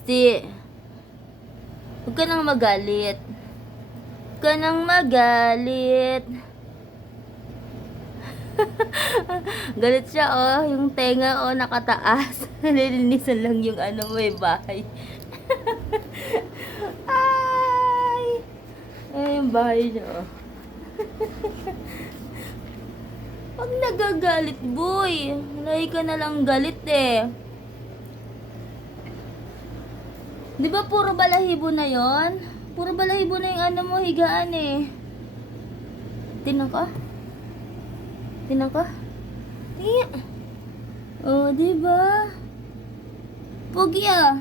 Basti. Huwag ka nang magalit. Huwag ka nang magalit. Galit siya, oh. Yung tenga, oh, nakataas. Nilinisan lang yung ano mo, eh, bahay. Ay! Ay, yung bahay niya, oh. Pag nagagalit, boy. Lagi ka na lang galit, eh. Di ba puro balahibo na yon? Puro balahibo na yung ano mo, higaan, eh. Tinan ka? Tinan ka? Tingin. Oh, di ba? Pogi ah.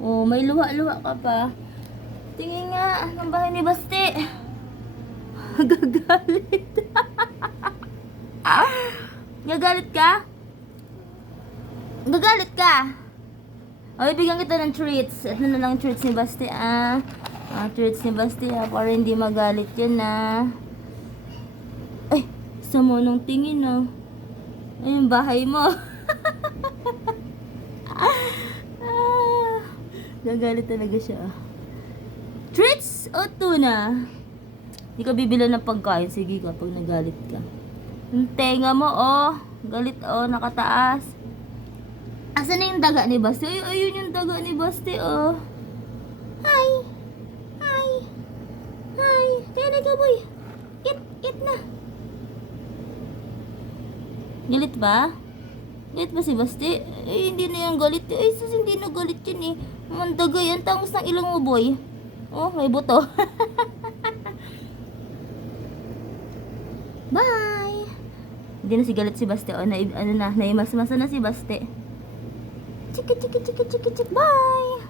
Oh, may luha-luha ka pa. Tingin nga, ng bahay ni Basti. Gagalit. Gagalit ka? Gagalit ka? O, ibigyan kita ng treats. Ito na lang treats ni Basti, ah. Ah, treats ni Basti, ah. Para hindi magalit yun, ah. Ay, sa mo nung tingin, ah. Ay, yung bahay mo. ah, gagalit talaga siya, ah. Treats o tuna? Hindi ka bibili ng pagkain. Sige ka, pag nagalit ka. Yung tenga mo, oh. Galit, oh. Nakataas. Asan na yung daga ni Basti? Ay, ayun yung daga ni Basti, oh. Hi! Hi! Hi! Kaya na ka, boy. Eat! Eat na! Galit ba? Galit ba si Basti? Ay, hindi na yung galit. Ay, sus, hindi na galit yun, eh. Ang daga yan. Tangos ng ilong mo, boy. Oh, may buto. Bye! Hindi na si galit si Basti. Oh, na, ano na, naimas-masa na si Basti. Chicka, chicka, chicka, chicka, chicka. Bye.